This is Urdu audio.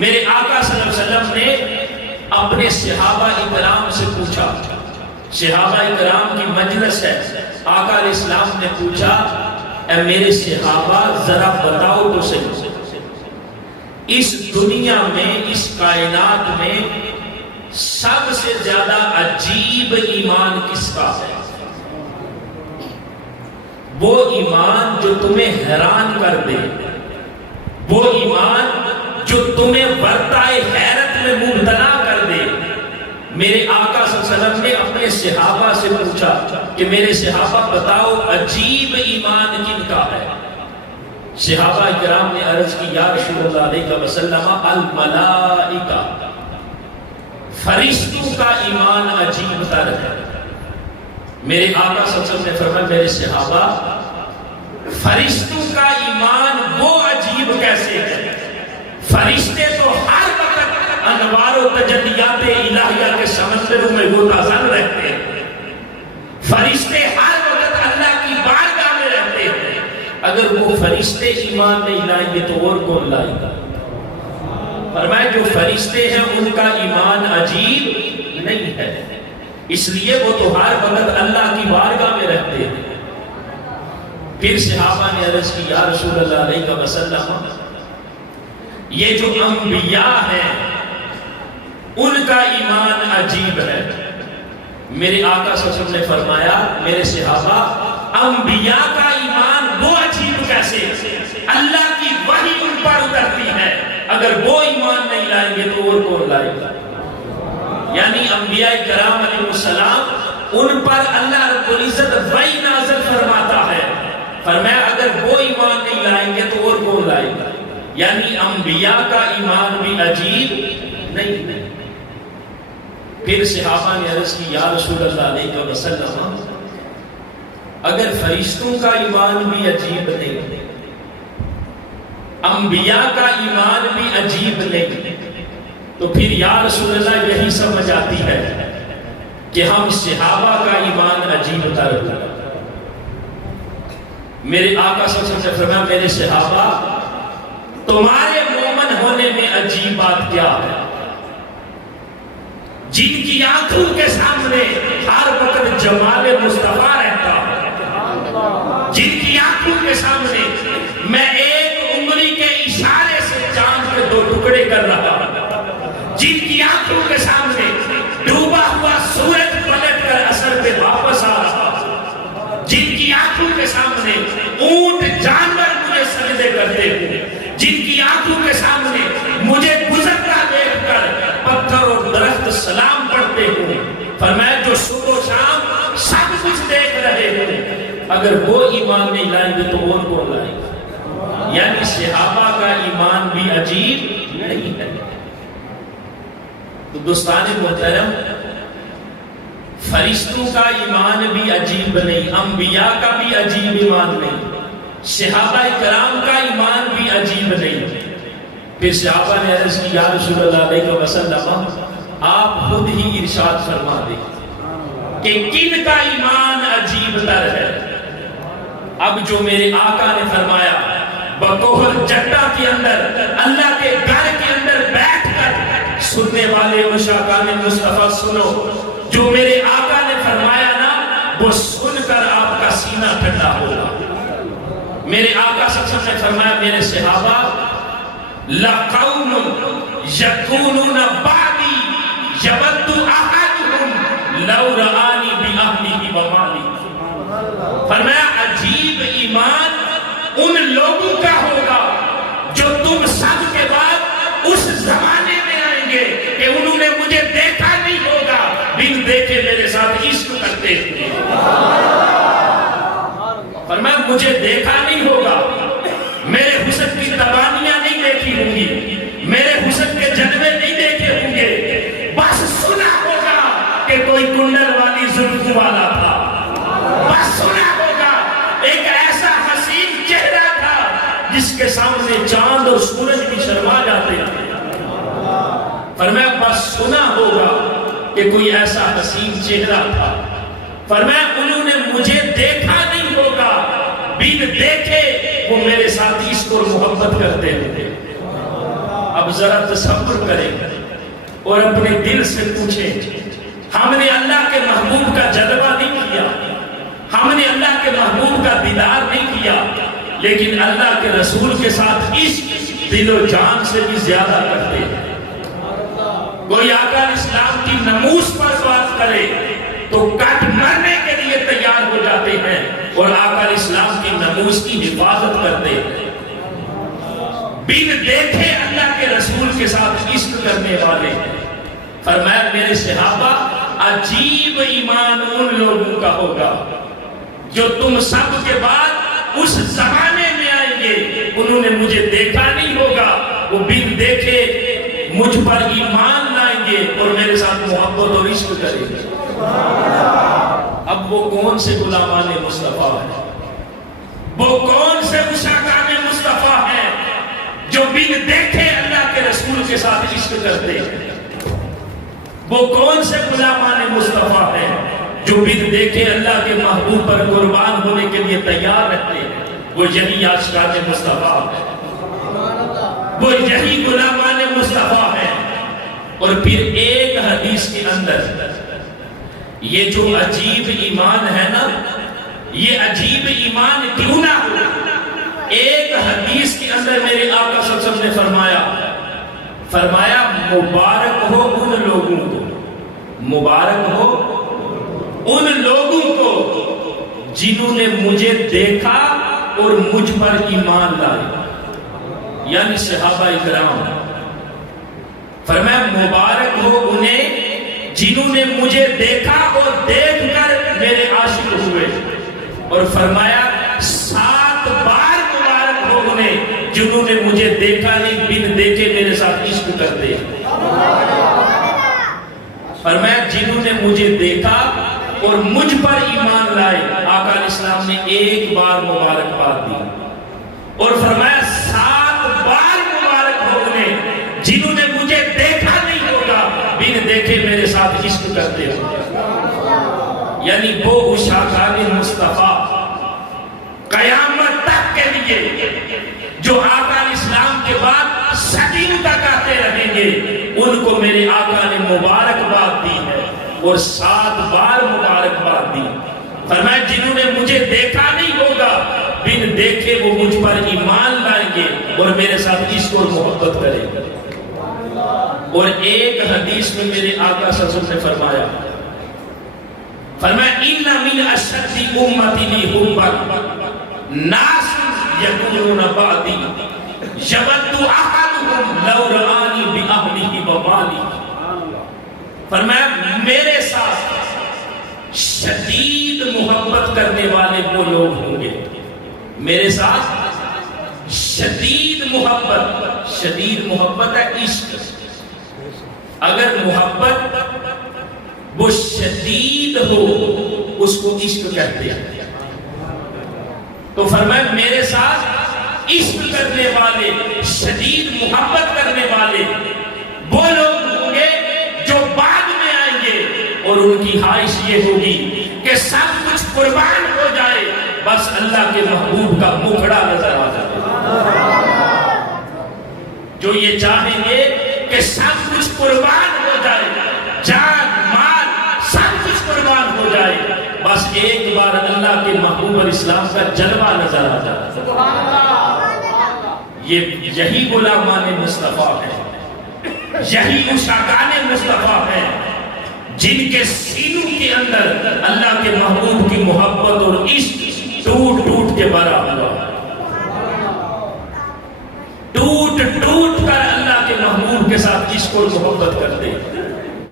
میرے آقا صلی اللہ علیہ وسلم نے اپنے صحابہ اکرام سے پوچھا، صحابہ اکرام کی مجلس ہے، آقا علیہ السلام نے پوچھا اے میرے صحابہ ذرا بتاؤ تو صحیح، اس دنیا میں اس کائنات میں سب سے زیادہ عجیب ایمان کس کا ہے؟ وہ ایمان جو تمہیں حیران کر دے، وہ ایمان جو تمہیں برتائے حیرت میں مبتلا کر دے۔ میرے آقا صلی اللہ علیہ وسلم نے اپنے صحابہ سے پوچھا کہ میرے صحابہ بتاؤ عجیب ایمان کن کا ہے؟ صحابہ کرام نے عرض کی یا رسول اللہ علیہ وسلم الملائکہ، فرشتوں کا ایمان عجیب تر ہے۔ میرے آقا صلی اللہ علیہ وسلم نے فرمایا میرے صحابہ فرشتوں کا ایمان وہ عجیب کیسے ہے؟ فرشتے تو ہر وقت انوار و تجلیات الہیہ کے سمندروں میں غوطہ-زن رہتے ہیں، فرشتے ہر وقت اللہ کی بارگاہ میں رہتے ہیں۔ اگر وہ فرشتے ایمان نہیں لائیں گے تو اور کون لائے گا؟ فرمایا جو فرشتے ہیں ان کا ایمان عجیب نہیں ہے، اس لیے وہ تو ہر وقت اللہ کی بارگاہ میں رہتے ہیں۔ پھر صحابہ نے عرض کی یا رسول اللہ علیہ وسلم یہ جو انبیاء ہیں ان کا ایمان عجیب ہے۔ میرے آقا صلی اللہ علیہ وسلم نے فرمایا میرے صحابہ انبیاء کا ایمان وہ عجیب کیسے؟ اللہ کی وحی ان پر اترتی ہے، اگر وہ ایمان نہیں لائیں گے تو اور کون لائے گا؟ یعنی انبیاء کرام علیہ السلام ان پر اللہ رب العزت وحی نازل فرماتا ہے، فرمایا اگر وہ ایمان نہیں لائیں گے تو اور کون لائے گا؟ یعنی انبیاء کا ایمان بھی عجیب نہیں ہے۔ پھر صحابہ نے عرض کی یا رسول اللہ علیہ وسلم اگر فرشتوں کا ایمان بھی عجیب نہیں، انبیاء کا ایمان بھی عجیب نہیں، تو پھر یا رسول اللہ یہی سمجھ آتی ہے کہ ہم صحابہ کا ایمان عجیب تر ہے۔ میرے آقا صلی اللہ علیہ وسلم نے فرمایا میرے صحابہ تمہارے مومن ہونے میں عجیب بات کیا ہے؟ جن کی آنکھوں کے سامنے ہر وقت جمال مصطفیٰ رہتا ہے، جن کی آنکھوں کے سامنے میں ایک انگلی کے اشارے سے چاند کے دو ٹکڑے کر رہا ہوں، جن کی آنکھوں کے سامنے ڈوبا ہوا سورج پلٹ کر اثر پہ واپس آ رہا ہوں، جن کی آنکھوں کے سامنے اونٹ جانور مجھے سجدے کرتے ہوئے، جن کی آنکھوں کے سامنے مجھے گزرتا دیکھ کر پتھر اور درخت سلام پڑھتے ہوئے، فرمایا جو صبح و شام سب کچھ دیکھ رہے ہیں، اگر وہ ایمان نہیں لائیں گے تو اور کون لائیں گے؟ یعنی صحابہ کا ایمان بھی عجیب نہیں ہے۔ تو دوستان محترم فرشتوں کا ایمان بھی عجیب نہیں، انبیاء کا بھی عجیب ایمان نہیں، صحابہ کرام کا ایمان بھی عجیب نہیں۔ پھر صحابہ نے عرض کی یا رسول اللہ علیہ وسلم آپ خود ہی ارشاد فرما دیں کہ کن کا ایمان عجیب تر ہے؟ اب جو میرے آقا نے فرمایا بکوہر جٹا کے اندر اللہ کے گھر کے اندر بیٹھ کر سننے والے مشاکان مصطفیٰ سنو، جو میرے آقا نے فرمایا نا وہ سن کر آپ کا سینہ ٹھنڈا ہوگا۔ میرے آقا صلی اللہ علیہ وسلم نے فرمایا میرے صحابہ لَقَوْمٌ يَكُونُونَ بَعْدِي يَوَدُّ أَحَدُهُمْ لَوْ رَآنِي بِأَهْلِهِ وَمَالِهِ، فرمایا عجیب ایمان ان لوگوں کا ہوگا جو تم سب کے بعد اس زمانے میں آئیں گے کہ انہوں نے مجھے دیکھا نہیں ہوگا، بن دیکھے میرے ساتھ عشق کرتے تھے، فرمایا مجھے دیکھا نہیں ہوگا، میرے حسن کی تبانیاں نہیں دیکھی ہوں گی، میرے حسن کے جلوے نہیں دیکھے ہوں گے، بس سنا ہوگا کہ کوئی کنڈل والی زلف والا تھا، بس سنا ہوگا ایک ایسا حسین چہرہ تھا جس کے سامنے چاند اور سورج بھی شرما جاتے ہیں، فرمایا بس سنا ہوگا کہ کوئی ایسا حسین چہرہ تھا، فرمایا انہوں نے مجھے دیکھا نہیں ہوگا، بن دیکھے وہ میرے ساتھ عشق اور محبت کرتے ہیں۔ اب اب ذرا تصور کریں اور اپنے دل سے پوچھیں، ہم نے اللہ کے محبوب کا جلوہ نہیں کیا، ہم نے اللہ کے محبوب کا دیدار نہیں کیا، لیکن اللہ کے رسول کے ساتھ عشق دل و جان سے بھی زیادہ کرتے ہیں۔ کوئی آقا اسلام کی ناموس پر بات کرے تو کٹ مرنے کے لیے تیار ہو جاتے ہیں، اور آقا اسلام کی ناموس کی حفاظت کرتے ہیں۔ بن دیکھے اللہ کے رسول کے ساتھ عشق کرنے والے ہیں۔ فرمایا میرے صحابہ عجیب ایمان ان لوگوں کا ہوگا جو تم سب کے بعد اس زمانے میں آئیں گے، انہوں نے مجھے دیکھا نہیں ہوگا، وہ بن دیکھے مجھ پر ایمان لائیں گے اور میرے ساتھ محبت اور عشق کریں گے۔ اب وہ کون سے غلامان مصطفیٰ ہیں، وہ کون سے عشاقان مصطفیٰ ہیں جو بن دیکھے اللہ کے رسول کے ساتھ عشق کرتے ہیں؟ وہ کون سے غلامان مصطفیٰ ہیں جو بن دیکھے اللہ کے محبوب پر قربان ہونے کے لیے تیار رہتے ہیں؟ وہ یہی عاشقان مصطفیٰ ہیں، وہ یہی غلامان مصطفیٰ ہیں۔ اور پھر ایک حدیث کے اندر یہ جو عجیب ایمان ہے نا، یہ عجیب ایمان کیوں نہ ہو؟ ایک حدیث کے اندر میرے آقا صلی اللہ علیہ وسلم نے فرمایا مبارک ہو ان لوگوں کو، مبارک ہو ان لوگوں کو جنہوں نے مجھے دیکھا اور مجھ پر ایمان لائے، یعنی صحابہ اکرام۔ فرمایا مبارک ہو انہیں جنہوں نے مجھے دیکھا اور دیکھ کر میرے عاشق ہوئے، اور فرمایا 7 بار مبارک ہو انہیں جنہوں نے مجھے دیکھا نہیں، بن دیکھے میرے ساتھ عشق کرتے ہیں۔ فرمایا جنہوں نے مجھے دیکھا اور مجھ پر ایمان لائے، آقا علیہ السلام نے ایک بار مبارکباد دی، اور فرمایا 7 بار مبارک ہو انہیں جنہوں نے مجھے دیکھا نہیں ہوگا، بن دیکھے میرے ساتھ عشق کرتے ہو۔ یعنی وہ عشاقان مصطفیٰ قیامت تک کے لیے جو آقا علیہ السلام کے بعد صدیوں تک آتے رہیں گے، ان کو میرے آقا نے مبارکباد دی ہے، اور 7 بار مبارکباد دی۔ فرمایا جنہوں نے مجھے دیکھا نہیں ہوگا، بن دیکھے وہ مجھ پر ایمان لائیں گے اور میرے ساتھ عشق اور محبت کریں گے۔ اور ایک حدیث میں میرے آقا صلی اللہ علیہ وسلم نے فرمایا ان من اشد امتی لی حبا ناس یکونون بعدی یود احدهم لو رآنی باہلہ ومالی۔ فرمایا میرے ساتھ شدید محبت کرنے والے وہ لوگ ہوں گے، میرے ساتھ شدید محبت ہے عشق۔ اگر محبت وہ شدید ہو اس کو عشق کہتے ہیں۔ تو فرمایا میرے ساتھ عشق کرنے والے، شدید محبت کرنے والے وہ لوگ ہوں گے جو بعد میں آئیں گے، اور ان کی خواہش یہ ہوگی کہ سب کچھ قربان ہو جائے، بس اللہ کے محبوب کا مکھڑا نظر آ جائے۔ جو یہ چاہیں گے کہ سب کچھ قربان ہو جائے، جان مال سب کچھ قربان ہو جائے، بس ایک بار اللہ کے محبوب اسلام کا جلوہ نظر آ جائے۔ یہی غلامان مصطفیٰ ہیں، یہی عشاقان مصطفیٰ ہیں جن کے سینوں کے اندر اللہ کے محبوب کی محبت اور عشق ٹوٹ ٹوٹ کے بھرا ہوا ہے، ٹوٹ ٹوٹ کر اللہ کے محبوب کے ساتھ عشق اور محبت کرتے ہیں۔